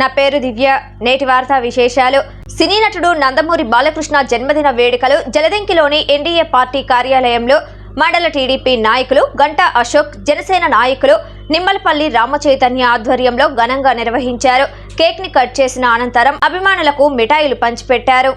నా పేరు దివ్య. నేటి వార్తా విశేషాలు. సినీ నటుడు నందమూరి బాలకృష్ణ జన్మదిన వేడుకలు జలదంకిలోని ఎన్డీఏ పార్టీ కార్యాలయంలో మండల టీడీపీ నాయకులు గంటా అశోక్ జనసేన నాయకులు నిమ్మలపల్లి రామచైతన్య ఆధ్వర్యంలో ఘనంగా నిర్వహించారు. కేక్ని కట్ చేసిన అనంతరం అభిమానులకు మిఠాయిలు పంచిపెట్టారు.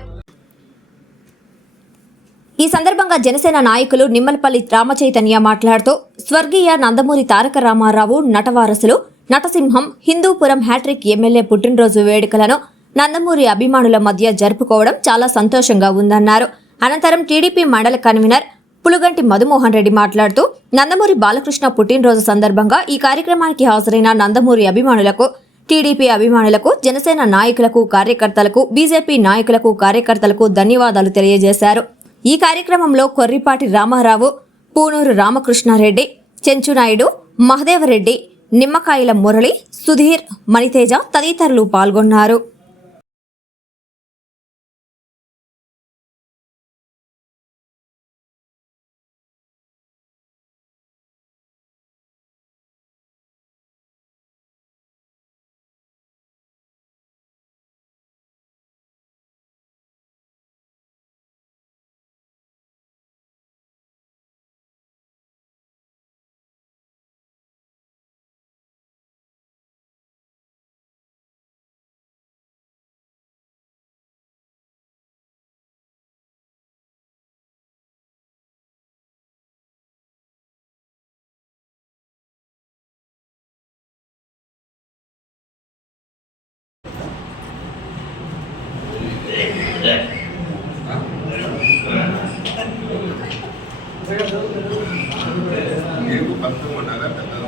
ఈ సందర్భంగా జనసేన నాయకులు నిమ్మలపల్లి రామచైతన్య మాట్లాడుతూ స్వర్గీయ నందమూరి తారక రామారావు నటవారసులు నటసింహం హిందూపురం హ్యాట్రిక్ ఎమ్మెల్యే పుట్టినరోజు వేడుకలను నందమూరి అభిమానుల మధ్య జరుపుకోవడం చాలా సంతోషంగా ఉందన్నారు. అనంతరం టీడీపీ మండల కన్వీనర్ పులుగంటి మధుమోహన్ రెడ్డి మాట్లాడుతూ నందమూరి బాలకృష్ణ పుట్టినరోజు సందర్భంగా ఈ కార్యక్రమానికి హాజరైన నందమూరి అభిమానులకు టీడీపీ అభిమానులకు జనసేన నాయకులకు కార్యకర్తలకు బీజేపీ నాయకులకు కార్యకర్తలకు ధన్యవాదాలు తెలియజేశారు. ఈ కార్యక్రమంలో కొర్రిపాటి రామారావు పూనూరు రామకృష్ణారెడ్డి చెంచునాయుడు మహదేవరెడ్డి నిమ్మకాయల మురళి సుధీర్ మణితేజ తదితరులు పాల్గొన్నారు. నీకు పంపమన్నారా పెద్దలు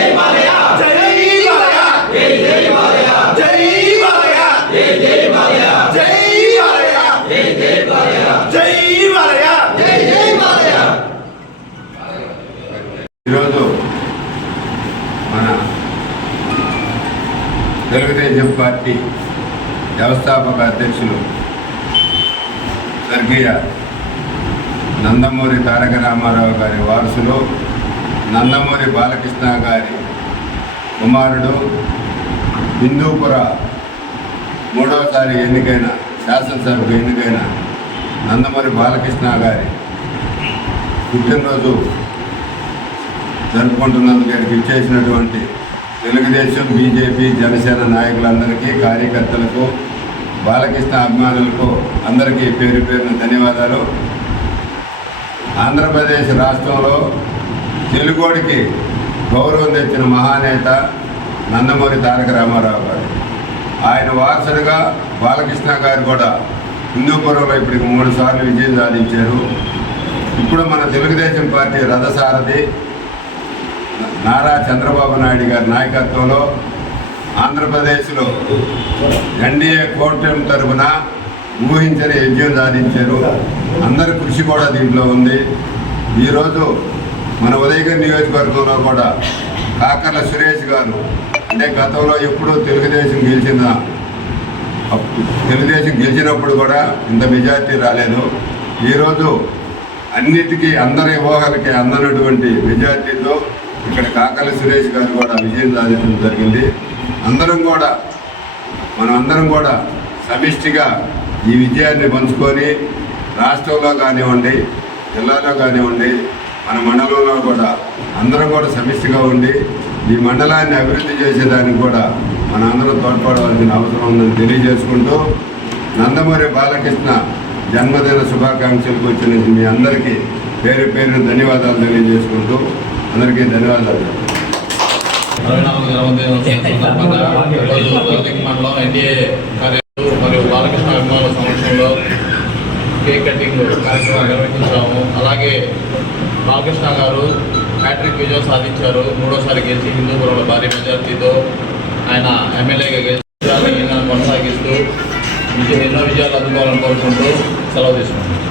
పార్టీ వ్యవస్థాపక అధ్యక్షులు స్వర్గీయ నందమూరి తారక రామారావు గారి వారసులు నందమూరి బాలకృష్ణ గారి కుమారుడు హిందూపుర మూడవసారి ఎన్నికైన శాసనసభకు ఎన్నికైన నందమూరి బాలకృష్ణ గారి పుట్టినరోజు జరుపుకుంటున్నందుకు ఇచ్చేసినటువంటి తెలుగుదేశం బీజేపీ జనసేన నాయకులందరికీ కార్యకర్తలకు బాలకృష్ణ అభిమానులకు అందరికీ పేరు పేరున ధన్యవాదాలు. ఆంధ్రప్రదేశ్ రాష్ట్రంలో తెలుగోడికి గౌరవం తెచ్చిన మహానేత నందమూరి తారక రామారావు గారు. ఆయన వారసుడిగా బాలకృష్ణ గారు కూడా హిందూపురంలో ఇప్పటికి మూడు సార్లు విజయం సాధించారు. ఇప్పుడు మన తెలుగుదేశం పార్టీ రథసారథి నారా చంద్రబాబు నాయుడు గారి నాయకత్వంలో ఆంధ్రప్రదేశ్లో ఎన్డీఏ కూటమి తరఫున ఊహించని విజయం సాధించారు. అందరి కృషి కూడా దీంట్లో ఉంది. ఈరోజు మన ఉదయగిరి నియోజకవర్గంలో కూడా కాకర్ల సురేష్ గారు అంటే గతంలో ఎప్పుడూ తెలుగుదేశం గెలిచిన తెలుగుదేశం గెలిచినప్పుడు కూడా ఇంత మెజార్టీ రాలేదు. ఈరోజు అన్నిటికీ అందరి ఊహలకి అందనటువంటి మెజార్టీతో ఇక్కడ కాకలి సురేష్ గారు కూడా విజయం సాధించడం జరిగింది. అందరం కూడా మనం అందరం కూడా సమిష్టిగా ఈ విజయాన్ని పంచుకొని రాష్ట్రంలో కానివ్వండి జిల్లాలో కానివ్వండి మన మండలంలో కూడా అందరం కూడా సమిష్టిగా ఉండి ఈ మండలాన్ని అభివృద్ధి చేసేదానికి కూడా మన అందరం తోడ్పడవలసిన అవసరం ఉందని తెలియజేసుకుంటూ నందమూరి బాలకృష్ణ జన్మదిన శుభాకాంక్షలకు వచ్చిన మీ అందరికీ పేరు పేరు ధన్యవాదాలు తెలియజేసుకుంటూ అందరికీ ధన్యవాదాలు. అరవై నాలుగు సందర్భంగా మండలం ఎన్డీఏ కార్యాలయం మరియు బాలకృష్ణ అభిమానుల సమక్షంలో కేక్ కటింగ్ కార్యక్రమం నిర్వహించాము అలాగే బాలకృష్ణ గారు హ్యాట్రిక్ విజయం సాధించారు మూడోసారి గెలిచి హిందూపురంలో భారీ మెజార్టీతో ఆయన ఎమ్మెల్యేగా గెలిచి కొనసాగిస్తూ ఎన్నో విజయాలు అందుకోవాలని కోరుకుంటూ సెలవు తీసుకుంటున్నాను